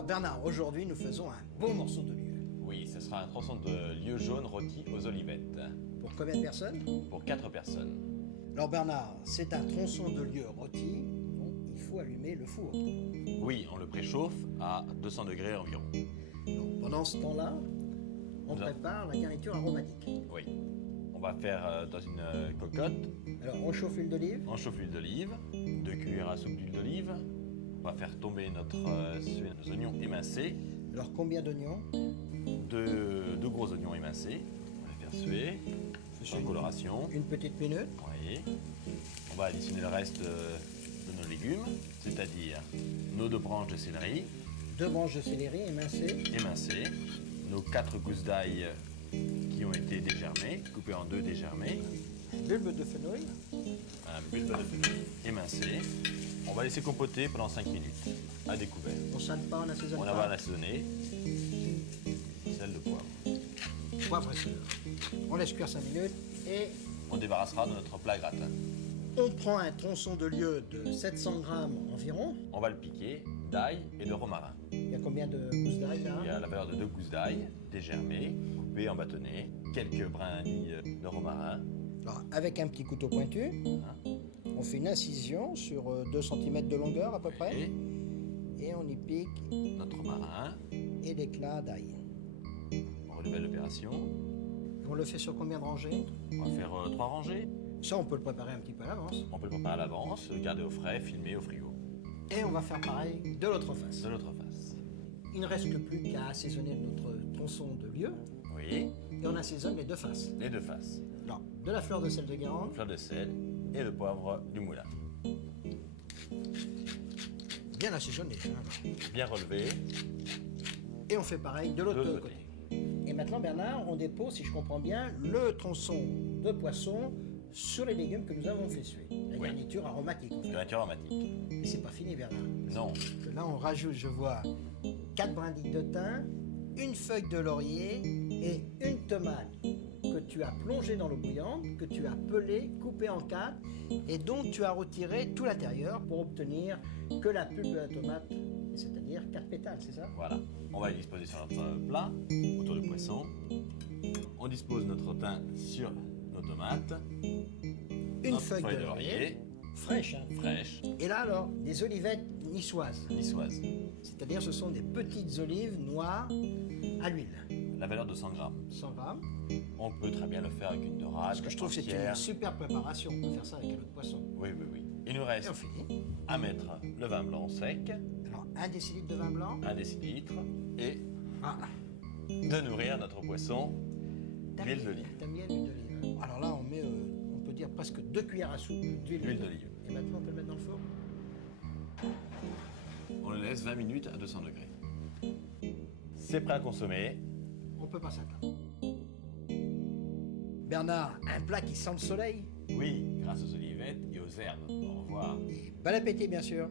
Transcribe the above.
Alors Bernard, aujourd'hui nous faisons un beau morceau de lieu. Oui, ce sera un tronçon de lieu jaune rôti aux olivettes. Pour combien de personnes? Pour 4 personnes. Alors Bernard, c'est un tronçon de lieu rôti, donc il faut allumer le four. Oui, on le préchauffe à 200 degrés environ. Donc, pendant ce temps-là, on prépare la garniture aromatique. Oui. On va faire dans une cocotte. Alors on chauffe l'huile d'olive. On chauffe l'huile d'olive, 2 cuillères à soupe d'huile d'olive. On va faire tomber nos oignons émincés. Alors combien d'oignons? Deux gros oignons émincés. On va les faire suer. Sans coloration. Une petite minute. Oui. On va additionner le reste de nos légumes, c'est-à-dire nos 2 branches de céleri. 2 branches de céleri émincées. Nos 4 gousses d'ail qui ont été dégermées, coupées en 2 dégermées. Bulbe de fenouil. Un bulbe de fenouil émincé. On va laisser compoter pendant 5 minutes, à découvert. On sale pas, on assaisonne pas. On va l'assaisonner. Sel de poivre. Poivre et sel. On laisse cuire 5 minutes et on débarrassera de notre plat gratin. on prend un tronçon de lieu de 700 grammes environ. On va le piquer d'ail et de romarin. Il y a combien de gousses d'ail là? Il y a la valeur de 2 gousses d'ail, dégermées, coupées en bâtonnets, quelques brindilles de romarin. Alors, avec un petit couteau pointu, on fait une incision sur 2 cm de longueur à peu près. Et on y pique notre romarin et l'éclat d'ail. On renouvelle l'opération. On le fait sur combien de rangées? On va faire 3 rangées. Ça, on peut le préparer un petit peu à l'avance. On peut le préparer à l'avance, le garder au frais, filmer au frigo. Et on va faire pareil de l'autre face. De l'autre face. Il ne reste plus qu'à assaisonner notre tronçon de lieu. Oui. Et on assaisonne les 2 faces. Les 2 faces. Alors, de la fleur de sel de Guérande. Fleur de sel et le poivre du moulin. Bien assaisonné. Bien relevé. Et on fait pareil de l'autre côté. Et maintenant, Bernard, on dépose, si je comprends bien, le tronçon de poisson sur les légumes que nous avons fait suer. La garniture aromatique. En fait. Garniture aromatique. Mais c'est pas fini, Bernard. Non. Parce que là, on rajoute, je vois, 4 brindilles de thym, une feuille de laurier et une tomate que tu as plongée dans l'eau bouillante, que tu as pelée, coupée en 4 et dont tu as retiré tout l'intérieur pour obtenir que la pulpe de la tomate, c'est-à-dire 4 pétales, c'est ça? Voilà. On va les disposer sur notre plat, autour du poisson. On dispose notre thym sur nos tomates. Une feuille de laurier. Fraîche, hein? Fraîche. Et là, alors, des olivettes niçoises. Niçoises. C'est-à-dire, ce sont des petites olives noires à l'huile. La valeur de 100 grammes. 100 grammes. On peut très bien le faire avec une dorade. Parce que je trouve que c'est une super préparation. On peut faire ça avec un autre poisson. Oui. Il nous reste à mettre le vin blanc sec. Alors, 1 décilitre de vin blanc. 1 décilitre. Et de nourrir notre poisson d'huile d'olive. T'aimes bien l'huile d'olive? Alors là, on met, on peut dire presque 2 cuillères à soupe d'huile d'olive. Et maintenant, on peut le mettre dans le four? On le laisse 20 minutes à 200 degrés. C'est prêt à consommer. On peut passer à table. Bernard, un plat qui sent le soleil? Oui, grâce aux olivettes et aux herbes. Au revoir. Et bon appétit, bien sûr.